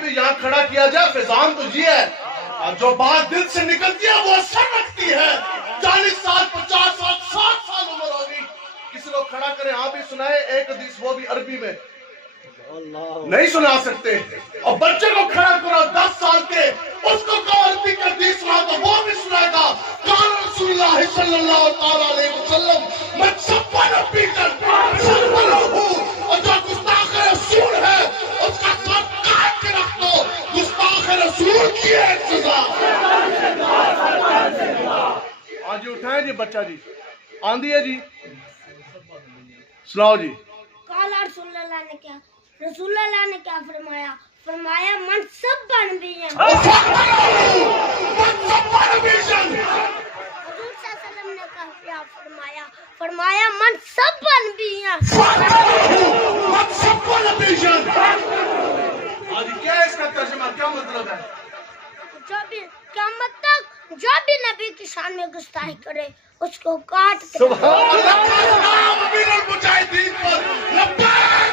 بھی یہاں کھڑا کیا جائے، فیضان تو یہ ہے اور جو بات دل سے نکلتی ہے وہ اثر رکھتی ہے. 40 سال 50 سال 60 سال عمر ہوگی، کسی کو کھڑا کریں آپ بھی سنائے ایک حدیث، وہ بھی عربی میں نہیں سنا سکتے. اور بچے کو کھڑا کرو 10 سال کے، اس کو کہو عربی کا حدیث سنا تو وہ بھی سنائے گا. قال رسول اللہ صلی اللہ تعالی علیہ وسلم من سب نبی اور جو گستاخ رسول ہے اس کا سر کاٹ کے رکھ دو. گستاخ رسول کی ایک سزا. ہاں جی اٹھائیں جی بچہ جی، آندھی ہے جی، سناؤ جی. قال رسول اللہ نے کیا، رسول اللہ نے کیا فرمایا؟ فرمایا منصب بن بھی ہیں. حضور صلی اللہ علیہ وسلم نے کیا فرمایا؟ فرمایا منصب بن بھی ہیں. کیا ہے اس کا ترجمہ، کیا مطلب ہے؟ جو بھی قیامت تک جو بھی نبی کی شان میں گستاخی کرے اس کو کاٹ کے سبحان اللہ. امیر المجاہدین پر لبیک